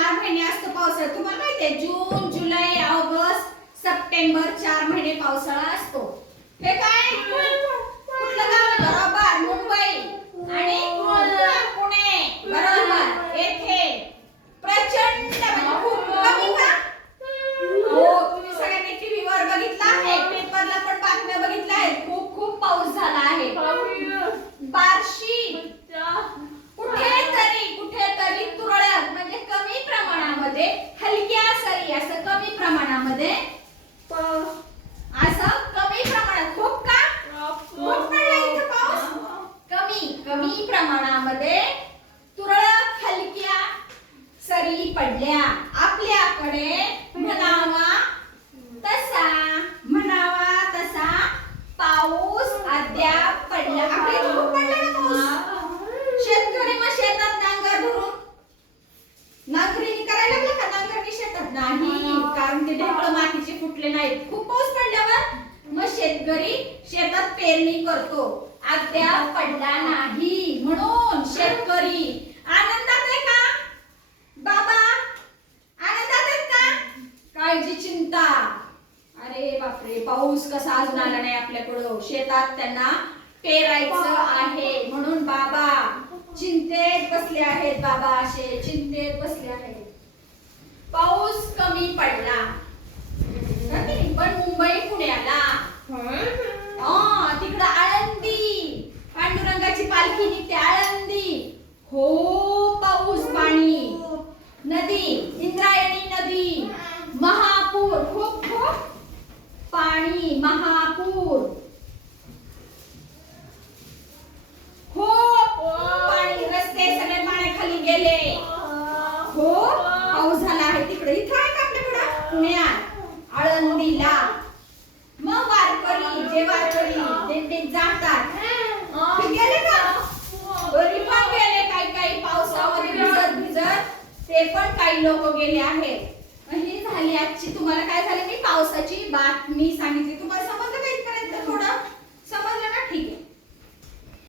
4 महिने असतो पावसाळा. तुम्हाला माहिती आहे जून, जुलै, ऑगस्ट, सप्टेंबर 4 महिने पावसाळा असतो. हे काय कुठलं गाव? बरोबर मुंबई आणि पुणे. बरोबर. येथे प्रचंड म्हणजे खूप कमी का? हो, तुम्ही सगळ्यांनी टीव्हीवर बघितलं आहे, पेपरला पण बातम्या बघितल्या आहेत. खूप खूप पाऊस झाला आहे. बार्शी कुठेतरी तुरळक म्हणजे कमी प्रमाणामध्ये हलक्या सरी असं कमी प्रमाणामध्ये असं कमी प्रमाणात खूप का खूप पडला इथं पाऊस. कमी प्रमाणामध्ये तुरळक हलक्या सरी पडल्या. आपल्याकडे म्हणावा तसा पाऊस अद्याप पडला. आपल्या इथे खूप पडला ना पाऊस. शेतकरी मग शेतात नांगर धरून नांगरणी करायला लागला का? नांगरणी शेतात नाही, कारण ते ढेकळं मातीचे फुटले नाहीत. खूप पाऊस पडल्यावर मग शेतकरी शेतात पेरणी करतो. अद्याप पडला नाही म्हणून शेतकरी आनंदात आहे का? बाबा आनंदात आहेत का? काळजी चिंता. अरे बापरे, पाऊस कसा अजून आला नाही आपल्याकडं. शेतात त्यांना पेरायचं आहे म्हणून बाबा चिंतेत बसले आहेत. बाबा असे चिंतेत बसले आहेत. पाऊस कमी पडला पण मुंबई पुण्याला तिकडं आळंदी पांडुरंगाची पालखी निघते. आळंदी हो पाऊस पाणी. नदी इंद्रायणी नदी महापूर. खूप खूप पाणी. महापूर खूप पाणी. रस्ते सगळे पाण्याखाली गेले. हो पाऊस झाला आहे तिकडे. इथं आहे का आपल्याकडं पुण्यात आळंदीला? मग वारकरी जे वारकरी दिंडीत जातात ते गेले का? घरी पण गेले. काही पावसामध्ये भिजत ते पण काही लोक गेले आहेत. ही झाली आजची तुम्हाला काय झाली मी पावसाची बातमी सांगितली.